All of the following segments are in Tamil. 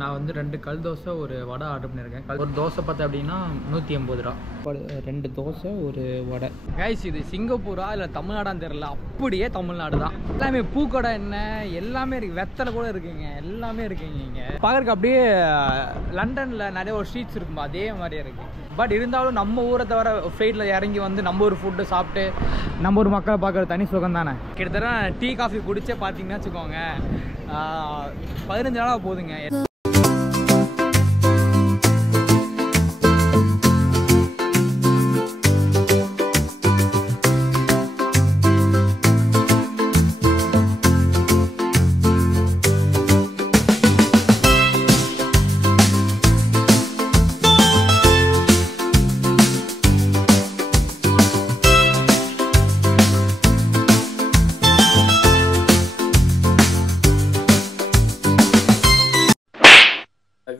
நான் வந்து 2 கல் தோசை ஒரு வடை ஆர்டர் பண்ணியிருக்கேன். ஒரு தோசை பார்த்தா அப்படின்னா 180 ரூபா. 2 தோசை ஒரு வடை. கைஸ் இது சிங்கப்பூரா இல்லை தமிழ்நாடான்னு தெரியல, அப்படியே தமிழ்நாடு தான். எல்லாமே பூக்கடை என்ன எல்லாமே இருக்குது, வெத்தலை கூட இருக்குங்க, எல்லாமே இருக்குங்க. இங்கே பார்க்குறக்கு அப்படியே லண்டனில் நிறைய ஒரு ஸ்ட்ரீட்ஸ் இருக்குமா அதே மாதிரியே இருக்குது. பட் இருந்தாலும் நம்ம ஊரை தவிர ஃப்ளைட்டில் இறங்கி வந்து நம்ம ஒரு ஃபுட்டு சாப்பிட்டு நம்ம ஒரு மக்களை பார்க்குற தனி சுகம் தானே. கிட்டத்தட்ட டீ காஃபி குடிச்சே பார்த்தீங்கன்னா வச்சுக்கோங்க 15 நாளாக போகுதுங்க.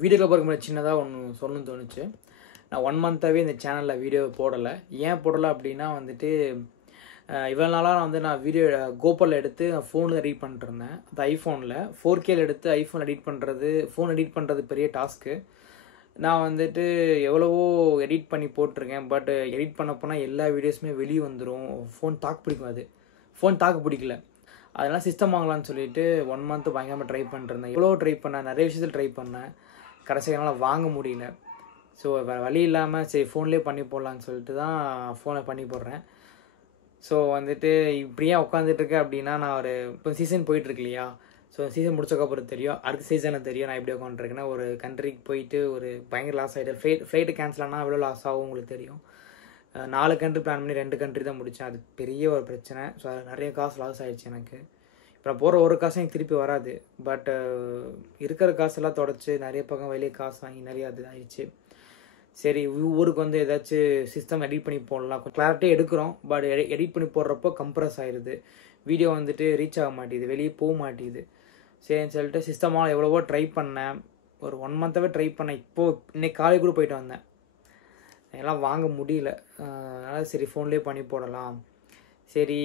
வீடியோவில் பார்க்கும்போது சின்னதாக ஒன்று சொல்லணும்னு தோணுச்சு. நான் 1 மந்த்தாகவே இந்த சேனலில் வீடியோ போடலை. ஏன் போடலை அப்படின்னா வந்துட்டு இவ்வளோ நாளாக நான் வீடியோ கோபரில் எடுத்து நான் ஃபோனில் எடிட் பண்ணிட்டுருந்தேன். அது ஐஃபோனில் 4Kல எடுத்து ஐஃபோன் எடிட் பண்ணுறது, ஃபோன் எடிட் பண்ணுறது பெரிய டாஸ்க்கு. நான் வந்துட்டு எவ்வளவோ எடிட் பண்ணி போட்டிருக்கேன். பட் எடிட் பண்ண போனால் எல்லா வீடியோஸுமே வெளியே வந்துடும். ஃபோன் தாக்கு பிடிக்கும், அது ஃபோன் தாக்கு பிடிக்கல. அதெல்லாம் சிஸ்டம் வாங்கலான்னு சொல்லிட்டு 1 மந்த்து பயங்கரமாக ட்ரை பண்ணிட்டுருந்தேன். எவ்வளோ ட்ரை பண்ணேன், நிறைய விஷயத்தில் ட்ரை பண்ணேன். கடைசியாக என்னால் வாங்க முடியல. ஸோ வேறு வழி இல்லாமல் சரி ஃபோன்லேயே பண்ணி போடலான்னு சொல்லிட்டு தான் ஃபோனை பண்ணி போடுறேன். ஸோ வந்துட்டு இப்படியே உட்காந்துட்ருக்கேன் அப்படின்னா நான் ஒரு இப்போ சீசன் போயிட்டுருக்கு இல்லையா. ஸோ சீசன் முடிச்சக்கப்புறம் தெரியும், அடுத்த சீசனை தெரியும் நான் எப்படி உட்காந்துருக்கேன்னா. ஒரு கண்ட்ரிக்கு போயிட்டு ஒரு பயங்கர லாஸ் ஆகிட்டு ஃப்ளைட்டு கேன்சல் ஆனால் எவ்வளோ லாஸ் ஆகும் உங்களுக்கு தெரியும். 4 கண்ட்ரி பிளான் பண்ணி 2 கண்ட்ரி தான் முடித்தேன். அது பெரிய ஒரு பிரச்சனை. ஸோ அது நிறைய காசு லாஸ் ஆகிடுச்சு எனக்கு. இப்போ போகிற ஒரு காசும் எனக்கு திருப்பி வராது. பட் இருக்கிற காசெல்லாம் தொடச்சி நிறைய பக்கம் வெளியே காசு வாங்கி நிறைய அது ஆயிடுச்சு. சரி ஊருக்கு வந்து ஏதாச்சும் சிஸ்டம் எடிட் பண்ணி போடலாம், கொஞ்சம் கிளாரிட்டியாக எடுக்கிறோம். பட் எடிட் பண்ணி போடுறப்போ கம்ப்ரஸ் ஆகிடுது, வீடியோ வந்துட்டு ரீச் ஆக மாட்டேங்குது, வெளியே போக மாட்டேங்குது. சரின்னு சொல்லிட்டு சிஸ்டமாக எவ்வளவோ ட்ரை பண்ணேன். ஒரு 1 மந்த்தாகவே ட்ரை பண்ணேன். இப்போது இன்னைக்கு காலை கூட போயிட்டு வந்தேன், எல்லாம் வாங்க முடியல. அதனால் சரி ஃபோன்லேயே பண்ணி போடலாம். சரி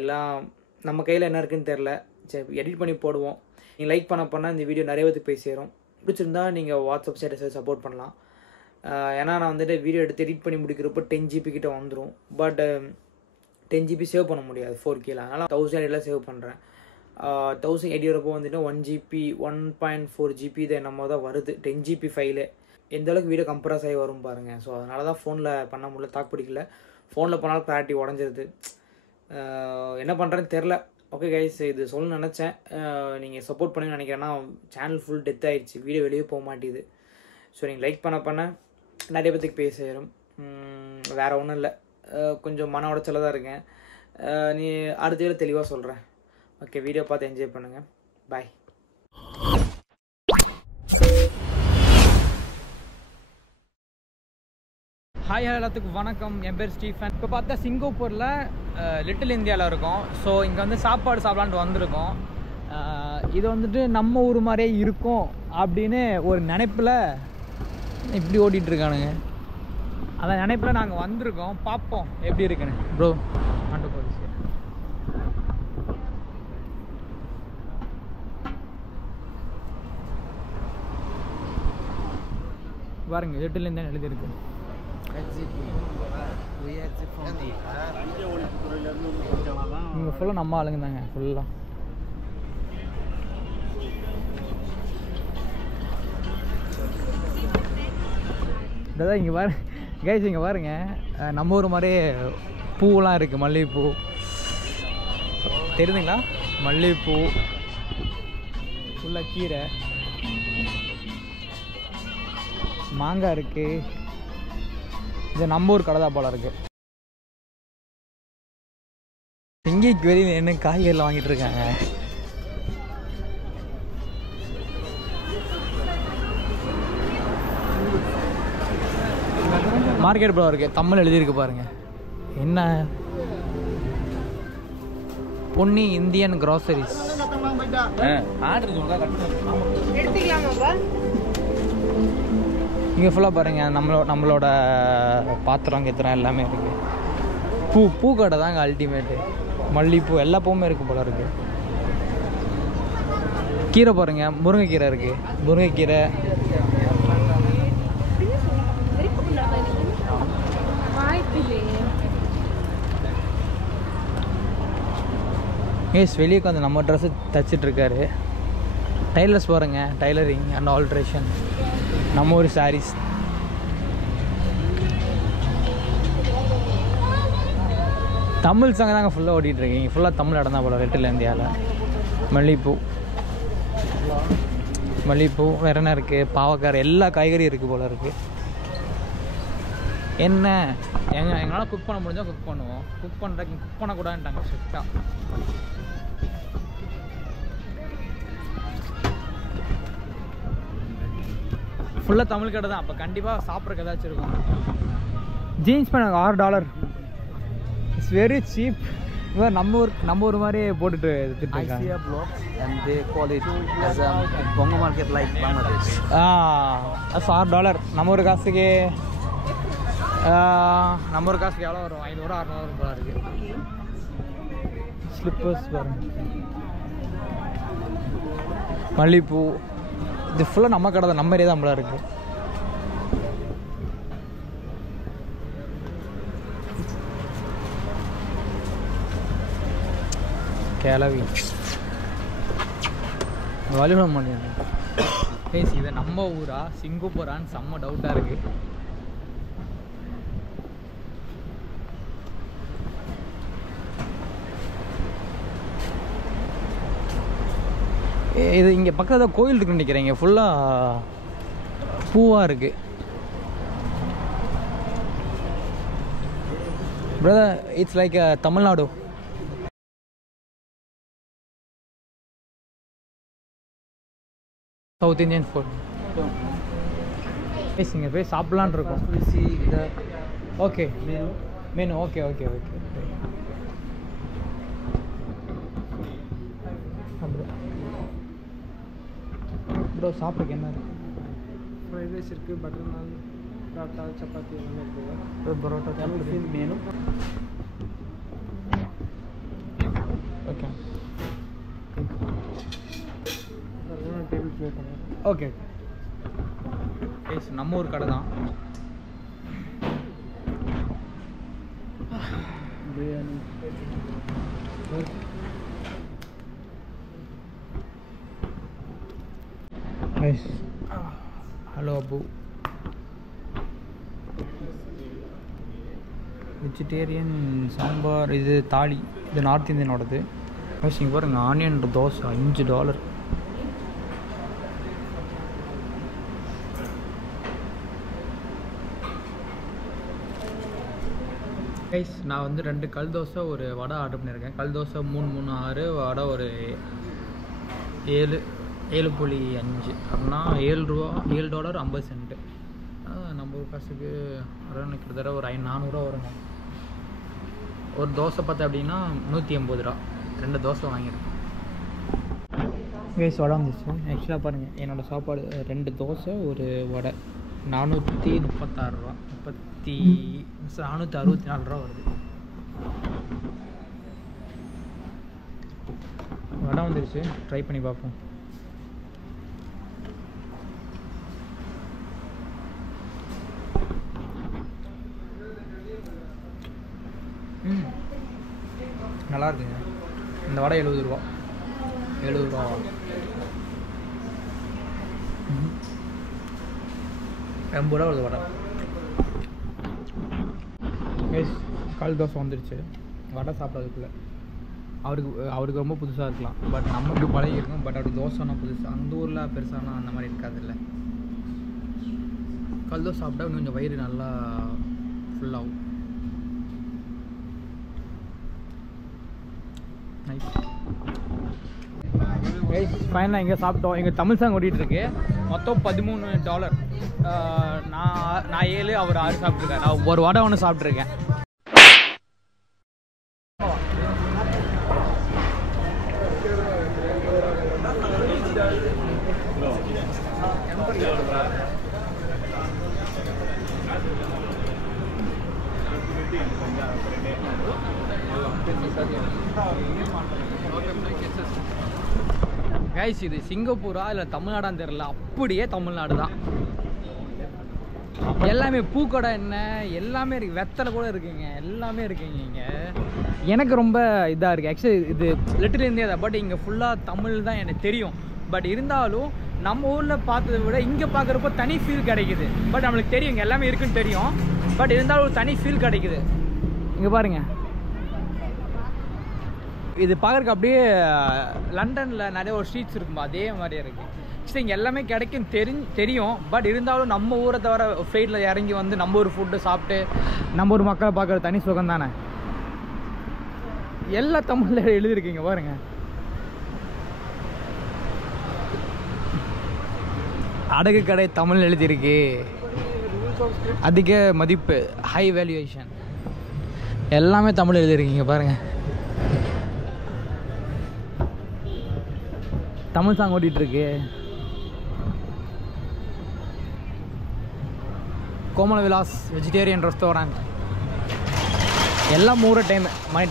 எல்லாம் நம்ம கையில் என்ன இருக்குதுன்னு தெரில, சரி எடிட் பண்ணி போடுவோம். நீங்கள் லைக் பண்ணால் இந்த வீடியோ நிறைய பேருக்கு போய் சேரும். பிடிச்சிருந்தா நீங்கள் வாட்ஸ்அப் ஸ்டேட்டஸை சப்போர்ட் பண்ணலாம். ஏன்னா நான் வந்துட்டு வீடியோ எடுத்து எடிட் பண்ணி முடிக்கிறப்போ 10 GB கிட்ட வந்துடும். பட் 10 GB சேவ் பண்ண முடியாது 4Kல. அதனால் 1080 சேவ் பண்ணுறேன். 1080 வரப்போ வந்துட்டு 1 GB 1.4 GB தான் நம்ம தான் வருது 10 GB ஃபைலு. எந்த அளவுக்கு வீடியோ கம்ப்ரஸ் ஆகி வரும் பாருங்கள். ஸோ அதனால தான் ஃபோனில் பண்ண முடியல, தாக்கு பிடிக்கல. ஃபோனில் பண்ணாலும் கிளாரிட்டி உடஞ்சிருது. என்ன பண்ணுறேன்னு தெரில. ஓகே கைஸ், இது சொல்ல நினச்சேன், நீங்கள் சப்போர்ட் பண்ணுன்னு நினைக்கிறேன்னா. சேனல் ஃபுல் டெத் ஆகிடுச்சு, வீடியோ வெளியே போக மாட்டேங்குது. ஸோ நீங்கள் லைக் பண்ண நிறைய பேத்துக்கு பேச சேரும். வேறு ஒன்றும் இல்லை, கொஞ்சம் மன உடைச்சல தான் இருக்கேன். நீ அடுத்த வீடியோ தெளிவாக சொல்கிறேன். ஓகே, வீடியோ பார்த்து என்ஜாய் பண்ணுங்கள். பாய். ஹாய் எல்லாத்துக்கும் வணக்கம். என் பேர் ஸ்டீஃபன். இப்போ பார்த்தா சிங்கப்பூரில் லிட்டில் இந்தியாவில் இருக்கோம். ஸோ இங்கே வந்து சாப்பாடு சாப்பிட்லான்ட்டு வந்திருக்கோம். இது வந்துட்டு நம்ம ஊர் மாதிரியே இருக்கும் அப்படின்னு ஒரு நினைப்பில் இப்படி ஓட்டிகிட்ருக்கானுங்க. அந்த நினைப்பில் நாங்கள் வந்திருக்கோம், பார்ப்போம் எப்படி இருக்குன்னு. ப்ரோ ஆண்டு போலீஸ் பாருங்க, லிட்டில் இந்தியா எழுதியிருக்கு. இங்கே ஃபுல்லாக நம்ம ஆளுங்க தாங்க ஃபுல்லாக. இதான் இங்கே பாருங்க கைஸ், இங்கே பாருங்க நம்ம ஊர் மாதிரியே பூவெலாம் இருக்குது. மல்லிகைப்பூ தெரியுதுங்களா? மல்லிகைப்பூ ஃபுல்லாக, கீரை, மாங்காய் இருக்குது. இது நம்ம ஊர் கடை தான் போல இருக்குது. எங்கேக்கு வெளியில் என்ன காய்கறிலாம் வாங்கிட்டு இருக்காங்க. மார்க்கெட் போல இருக்கு, தமிழ் எழுதியிருக்கு பாருங்க. என்ன பொன்னி இந்தியன் கிராசரிஸ். இங்கே ஃபுல்லாக பாருங்கள் நம்மளோட பாத்திரம் கத்திரம் எல்லாமே இருக்குது. பூக்கடை தாங்க அல்டிமேட்டு. மல்லிகைப்பூ எல்லா பூவுமே இருக்குது போல இருக்குது. கீரை பாருங்க, முருங்கைக்கீரை இருக்குது. முருங்கைக்கீரை வெளியே உட்காந்து நம்ம ட்ரெஸ்ஸு தைச்சிட்ருக்காரு. டைலர்ஸ் பாருங்க, டைலரிங் அண்ட் ஆல்ட்ரேஷன். நம்ம ஒரு சாரீஸ். தமிழ் சாங் தாங்க ஃபுல்லாக ஓட்டிகிட்ருக்கீங்க. ஃபுல்லாக தமிழ் இடம் தான் போல. ரெட்டில் இந்தியாவில் மல்லிகைப்பூ, மல்லிகைப்பூ வேறு என்ன இருக்குது, பாவக்காய், எல்லா காய்கறியும் இருக்குது போல இருக்குது. என்ன எங்களால் குக் பண்ண முடிஞ்சால் குக் பண்ணுவோம். குக் பண்ணக்கூடாதுன்ட்டாங்க ஸ்ட்ரிக்டாக. ஃபுல்லாக தமிழ் கடை தான். அப்போ கண்டிப்பாக சாப்பிட்றக்கு ஏதாச்சும் இருக்கும். Jeans pant $6. It's very cheap. நம்ம ஊர் மாதிரி போட்டுட்டு எடுத்துட்டு $6. நம்ம ஒரு காசுக்கு எவ்வளோ வரும்? 500-600 போல இருக்கு. ஸ்லிப்பர்ஸ் பாருங்க, மல்லிகைப்பூ. இது ஃபுல்லாக நம்ம கடை தான், நம்ம ஏரியா தான் நம்மளா இருக்கு. கிளவி வலிவம் பண்ணிடுங்க. பேசி இதை நம்ம ஊரா சிங்கப்பூரான்னு செம்ம டவுட்டாக இருக்கு. இது இங்கே பக்கத்தில் கோயில் இருக்குன்னு நினைக்கிறேன். ஃபுல்லாக பூவாக இருக்குது. Brother, it's like Tamil Nadu. South Indian food. இங்கே போய் சாப்பிட்லான் இருக்கோம். Okay menu. Okay okay okay. Bro சாப்பிட்றதுக்கு என்ன இருக்குது? ஃப்ரைட் ரைஸ் இருக்குது, பட்டர் நான், பரோட்டா, சப்பாத்தி எல்லாமே இருக்குது. பரோட்டா சாப்பிட்றது மெனு. ஓகே டேபிள் ப்ளே பண்ணுறேன். ஓகே. நம்ம ஊர் கடை தான். பிரியாணி. ஹலோ அப்பு. வெஜிடேரியன் சாம்பார். இது தாலி. இது நார்த் இந்தியனோடது. இங்கே பாருங்க, ஆனியன் தோசை $5. கைஸ், நான் வந்து 2 கல் தோசை ஒரு வடை ஆர்டர் பண்ணியிருக்கேன். கல் தோசை 336, வடை ஒரு 7.5 அப்படின்னா $7.50. நம்ம ஒரு காசுக்கு கிட்டத்தட்ட ஒரு 400 வருங்க. ஒரு தோசை பார்த்தா அப்படின்னா $180. 2 தோசை வாங்கியிருக்கேன். கைஸ், வடை வந்துச்சு. ஆக்சுவலாக பாருங்கள், என்னோடய சாப்பாடு 2 தோசை ஒரு வடை $436. 464 வருது. வடை வந்துருச்சு, ட்ரை பண்ணி பார்ப்போம். நல்லா இருக்குங்க. இந்த வடை $70. $70. $80 வருது வடை. கல் தோசை வந்துருச்சு. வடை சாப்பிட்றதுக்குள்ள அவருக்கு ரொம்ப புதுசாக இருக்கலாம். பட் நமக்கு பழகிருக்கும். பட் அவருக்கு தோசைனா புதுசு. அந்த ஊரில் பெருசானா அந்த மாதிரி இருக்காதுல்ல. கல் தோசை சாப்பிட்டா கொஞ்சம் வயிறு நல்லா ஃபுல்லாகும். நைஸ். ஃபைனலாக இங்கே சாப்பிட்டோம். எங்கள் தமிழ் சாங் ஓடிட்டுருக்கு. மொத்தம் $13. நான் 7, அவர் 6 சாப்பிட்ருக்கேன். நான் ஒரு வடை ஒன்று சாப்பிட்ருக்கேன். கைஸ் இது சிங்கப்பூரா இல்லை தமிழ்நாடான்னு தெரியல, அப்படியே தமிழ்நாடு தான். எல்லாமே பூக்கடை என்ன எல்லாமே இருக்குது, வெத்தலை கூட இருக்குங்க, எல்லாமே இருக்குங்க இங்கே. எனக்கு ரொம்ப இதாக இருக்குது ஆக்சுவலி. இது லிட்டில் இந்தியா தான், பட் இங்கே ஃபுல்லாக தமிழ் தான் எனக்கு தெரியும். பட் இருந்தாலும் நம்ம ஊரில் பார்த்ததை விட இங்கே பார்க்குறப்போ தனி ஃபீல் கிடைக்குது. பட் நம்மளுக்கு தெரியும் இங்கே எல்லாமே இருக்குன்னு தெரியும், பட் இருந்தாலும் ஒரு தனி ஃபீல் கிடைக்குது. இங்கே பாருங்கள், இது பார்க்குறக்கு அப்படியே லண்டனில் நிறைய ஒரு ஸ்ட்ரீட்ஸ் இருக்குமா அதே மாதிரியே இருக்குது. சரி இங்கே எல்லாமே கிடைக்கும் தெரியும், பட் இருந்தாலும் நம்ம ஊரை தவிர ஃப்ளைட்டில் இறங்கி வந்து நம்ம ஒரு ஃபுட்டு சாப்பிட்டு நம்ம ஒரு மக்களை பார்க்குற தனி சுகம் தானே. எல்லா தமிழில் எழுதியிருக்கீங்க பாருங்கள். அடகு கடை தமிழ் எழுதியிருக்கு. அதிக மதிப்பு, ஹை வேல்யூவேஷன், எல்லாமே தமிழ் எழுதியிருக்கீங்க பாருங்கள். தமிழ் சாங் ஓடிட்டுருக்கு. Komala Vilas vegetarian restaurant. எல்லாம் மூற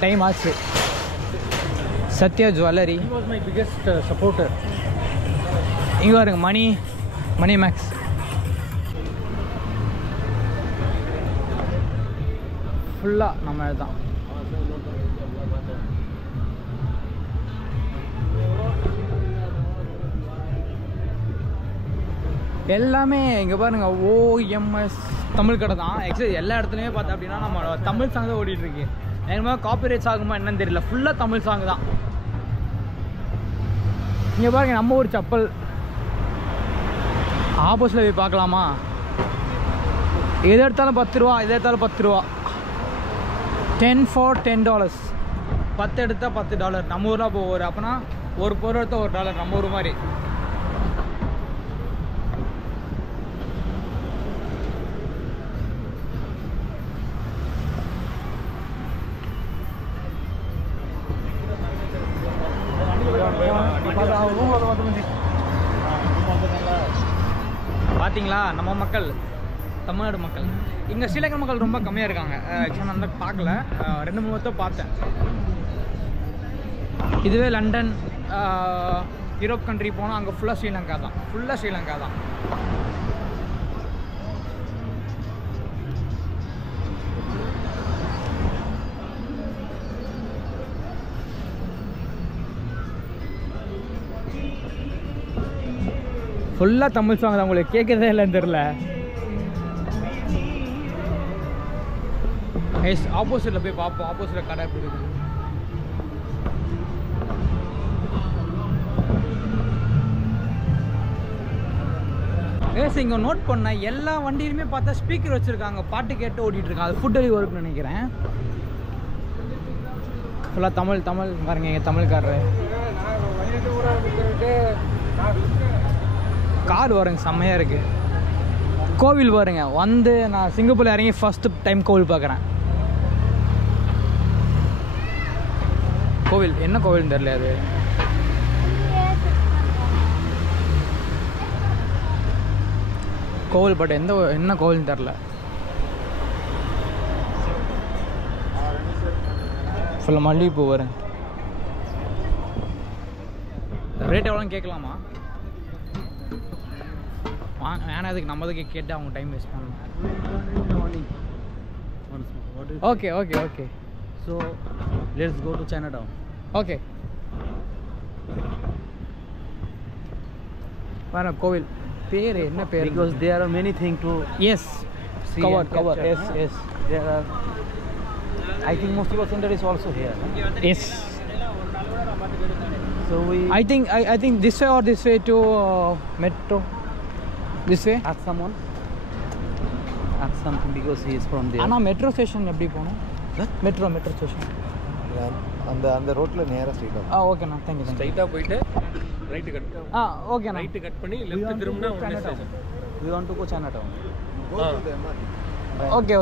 டைம் ஆச்சு. Sathya jewellery was my biggest supporter. இங்கே பாருங்க, மணி மேக்ஸ். ஃபுல்லாக நம்ம தான். எல்லாமே இங்கே பாருங்க, OMS தமிழ் கடை தான். ஆக்சுவலி எல்லா இடத்துலையுமே பார்த்தா அப்படின்னா நம்ம தமிழ் சாங் தான் ஓடிட்டுருக்கு. எனக்கு காப்பிரைட்ஸ் ஆகுமா என்னன்னு தெரியல, ஃபுல்லாக தமிழ் சாங் தான். இங்கே பாருங்க, நம்ம ஒரு செப்பல் ஆப்போசிட்டில் போய் பார்க்கலாமா? எது எடுத்தாலும் 10 ரூபா, எது எடுத்தாலும் 10 ரூபா. 10 for $10. 10 எடுத்தால் $10. நம்ம ஊரில் இப்போ ஒரு அப்போனா ஒரு பொருள் எடுத்தால் $1 நம்ம ஊர் மாதிரி. பார்த்தீங்களா நம்ம மக்கள், தமிழ்நாடு மக்கள். இங்கே ஸ்ரீலங்கன் மக்கள் ரொம்ப கம்மியாக இருக்காங்க. ஆக்சுவலாக நான் வந்து பார்க்கல, 2-3 வருஷம் பார்த்தேன். இதுவே லண்டன், யூரோப் கண்ட்ரி போனால் அங்கே ஃபுல்லாக ஸ்ரீலங்கா தான். ஃபுல்லாக தமிழ் சாங் தான். உங்களுக்கு கேட்குறதே இல்லைன்னு தெரில. எஸ், ஆப்போசிட்டில் போய் பார்ப்போம். ஆப்போசிட்டில் கடை எப்படி இருக்குது. இங்கே நோட் பண்ண எல்லா வண்டியிலுமே பார்த்தா ஸ்பீக்கர் வச்சுருக்காங்க, பாட்டு கேட்டு ஓடிட்டுருக்காங்க. அது ஃபுட் டெலிவரி ஒர்க்னு நினைக்கிறேன். ஃபுல்லாக தமிழ் பாருங்க, எங்கள் தமிழ்காரரு. கார் பாருங்க, செம்மையாக இருக்குது. கோவில் பாருங்க, வந்து நான் சிங்கப்பூரில் இறங்கி ஃபஸ்ட்டு டைம் கோவில் பார்க்குறேன். கோவில் என்ன கோவில்னு தெரியல. அது கோவில், பட் என்ன கோவில்னு தெரில. ஃபுல்லாக மல்லிகைப்பூ வரும். ரேட் எவ்வளோன்னு கேட்கலாமா? வேணா அதுக்கு நம்மதுக்கு கேட்டு அவங்க டைம் வேஸ்ட் பண்ணலாம். Okay. So let's go to Chinatown. Okay. வேற கோவில் பேர் என்ன பேர்? Because there are many things to Yes. see. Cover. Yes. There are. I think Mustafa Center is also here. Yes. So we. I think this way or this way to metro. This way. Ask someone. Ask something because he is from there. ஆனா மெட்ரோ ஸ்டேஷன் எப்படி போகணும்? மெட்ரோ ஸ்டேஷன் அந்த ரோட்ல நேரா ஸ்ட்ரைட்டா. ஓகேண்ணா, தேங்க்யூ. ஸ்ட்ரைட்டா போயிட்டு ரைட் கட். ஓகேண்ணா. ரைட் கட் பண்ணி லெஃப்ட் திரும்பினா உடனே station. We want to go Chinatown. Okay.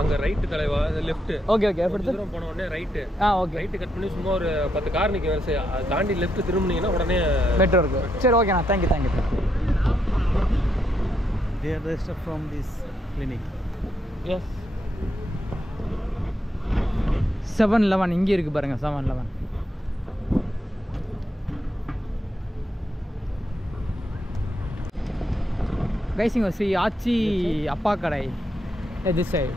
அங்க ரைட் தலைவா, லெஃப்ட். ஓகே. அடுத்து தூரம் போன உடனே ரைட். ஓகே. ரைட் கட் பண்ணி சும்மா ஒரு 10 கார் நிக்க வரிசை தாண்டி லெஃப்ட் திரும்பினீங்கன்னா உடனே மெட்ரோ இருக்கு. சரி, ஓகேண்ணா, thank you. They are the stuff from this clinic. Yes. 7-Eleven இங்கே இருக்குது பாருங்கள். 7-Eleven கைஸ் இங்கே ஸ்ரீ ஆச்சி அப்பா கடை this side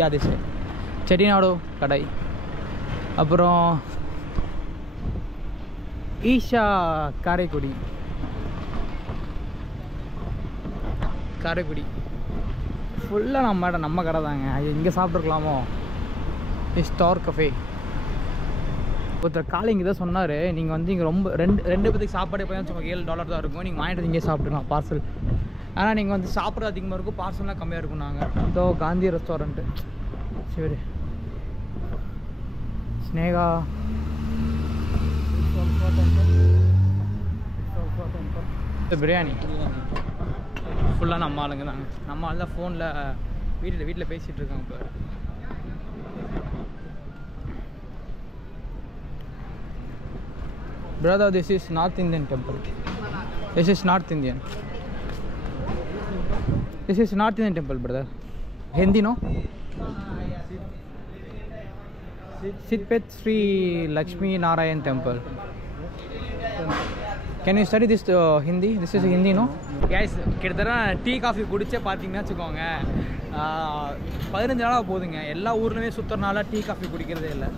yeah this side Chettinad கடை. அப்புறம் ஈஷா காரைக்குடி ஃபுல்லாக நம்ம கடை தாங்க. இங்கே சாப்பிட்ருக்கலாமோ ஸ்டார் கஃபே. ஒருத்தர் காலை இங்கே தான் சொன்னார், நீங்கள் வந்து இங்கே ரொம்ப ரெண்டு பேருக்கு சாப்பாடு போய் $7 தான் இருக்கும், நீங்கள் வாங்கிட்டு இங்கே சாப்பிட்டுக்கலாம் பார்சல். ஆனால் நீங்கள் வந்து சாப்பிட்றது அதிகமாக இருக்கும், பார்சல்லாம் கம்மியாக இருக்கும். நாங்கள் இதோ காந்தி ரெஸ்டாரண்ட்டு. சரி ஸ்னேகா பிரியாணி ஃபுல்லாக நம்ம ஆளுங்க தாங்க. நம்ம ஆள் தான் ஃபோனில் வீட்டில் பேசிகிட்டு இருக்காங்க. இப்போ brother, this is North Indian temple. This is North Indian temple, brother. Hindi, no? Sitpet Sri Lakshmi Narayan temple. Can you study this Hindi? This is Hindi, no? Guys, கிட்டத்தட்ட டீ காஃபி குடிச்சே பார்த்தீங்கன்னா வச்சுக்கோங்க 15 நாளாக போகுதுங்க. எல்லா ஊர்லேயுமே சுற்றுறனால டீ காஃபி குடிக்கிறதே இல்லை.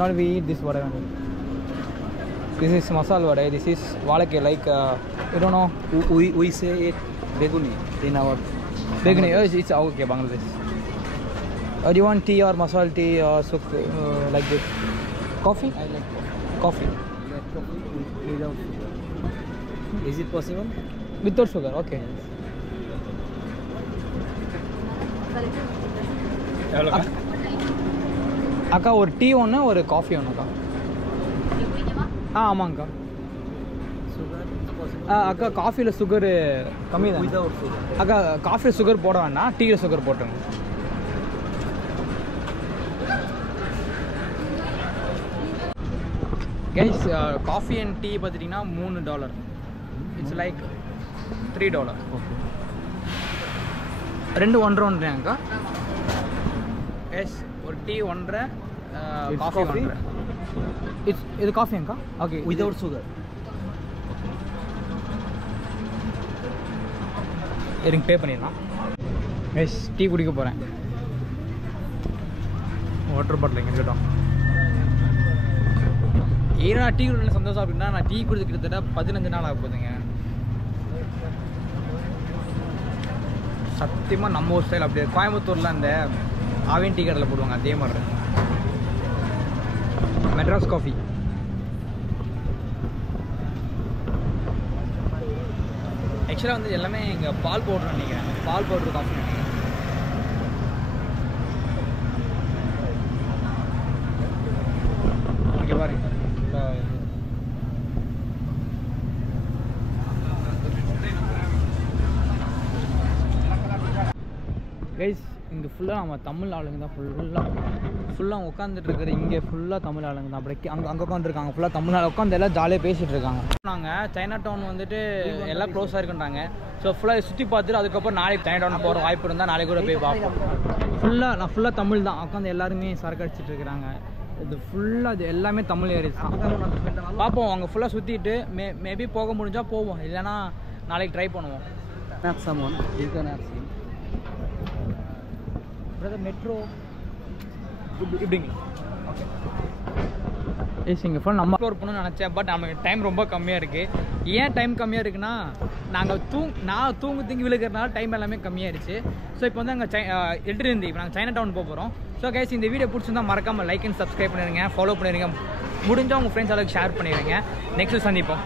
Not we eat this vada. This is masala vada. This is valake, like you don't know. We say it beguni in our Beguni. It's okay, Bangladesh. Do you want tea or masala tea or suk like this? Coffee? I like Coffee. coffee without sugar. Is it possible? Without sugar, okay. அக்கா ஒரு டீ ஒன்று ஒரு காஃபி ஒன்றுக்கா. ஆமாங்கக்கா. Sugar is possible. அக்கா காஃபியில் சுகரு கம்மி தான். Without sugar. அக்கா காஃபியில் சுகர் போட வேண்டாம், டீயில் சுகர் போட்டுருங்க. கைஸ் காஃபி அண்ட் டீ பார்த்துட்டிங்கன்னா $3. It's like $3. ரெண்டு 1.5 எஸ். ஒரு டீ 1.5, காஃபி 1.5. இது காஃபிங்கக்கா? Okay, Without sugar. இருங்க பே பண்ணிடலாம். எஸ் டீ குடிக்க போகிறேன். வாட்டர் பாட்டில் இங்கே இருக்கட்டும். ஏன்னா டீ குடிக்க சந்தோஷம் அப்படின்னா நான் டீ குடிச்சு கிட்டத்தட்ட 15 நாள் ஆக போகுதுங்க. சத்தியமாக நம்ம ஊர் ஸ்டைல் அப்படியே கோயம்புத்தூரில் அந்த ஆவின் டீ கடையில் போடுவாங்க அதே மாதிரி. மெட்ராஸ் காஃபி. ஆக்சுவலாக வந்து எல்லாமே இங்கே பால் பவுடர் நினைக்கிறேன், பால் பவுடர் காஃபி நினைக்கிறேன். இங்கே பாருங்க கைஸ், இங்கே ஃபுல்லாக நம்ம தமிழ் ஆளுங்க தான். ஃபுல்லாக உட்காந்துட்டு இருக்கிற இங்கே ஃபுல்லாக தமிழ் ஆளுங்க தான். அப்படி அங்கே உட்காந்துருக்காங்க ஃபுல்லாக தமிழ் ஆள் உட்காந்து எல்லாம் ஜாலியாக பேசிகிட்டு இருக்காங்க. நாங்கள் சைனா டவுன் வந்துட்டு எல்லாம் க்ளோஸாக இருக்குன்றாங்க. ஸோ ஃபுல்லாக சுற்றி பார்த்துட்டு அதுக்கப்புறம் நாளைக்கு சைனா டவுன் போகிற வாய்ப்பு இருந்தால் நாளைக்கு கூட போய் பார்ப்போம். நான் ஃபுல்லாக தமிழ் தான் உட்காந்து எல்லாருமே சரக்கு அடிச்சிட்டு இருக்கிறாங்க. இது ஃபுல்லாக இது எல்லாமே தமிழ் ஏரியா தான். பார்ப்போம், அவங்க ஃபுல்லாக சுற்றிட்டு மேபி போக முடிஞ்சால் போவோம், இல்லைன்னா நாளைக்கு ட்ரை பண்ணுவோம். Someone you can ask him. Metro இப்படிங்களா? ஓகே. இங்கே ஃபுல் நம்ம எக்ஸ்ப்ளோர் பண்ணணும்னு நினச்சேன். பட் நமக்கு டைம் ரொம்ப கம்மியாக இருக்குது. ஏன் டைம் கம்மியாக இருக்குன்னா நான் தூங்கி விழுக்கிறதுனால டைம் எல்லாமே கம்மியாகிடுச்சு. ஸோ இப்போ வந்து அங்கே எட்டிருந்து இப்போ நாங்கள் சைனா டவுன் போகிறோம். ஸோ கைஸ், இந்த வீடியோ பிடிச்சிருந்தால் மறக்காமல் லைக் அண்ட் சப்ஸ்கிரைப் பண்ணிடுங்க, ஃபாலோ பண்ணிடுங்க, முடிஞ்சால் உங்கள் ஃப்ரெண்ட்ஸ் அளவுக்கு ஷேர் பண்ணிடுங்க. நெக்ஸ்ட்டு சந்திப்போம்.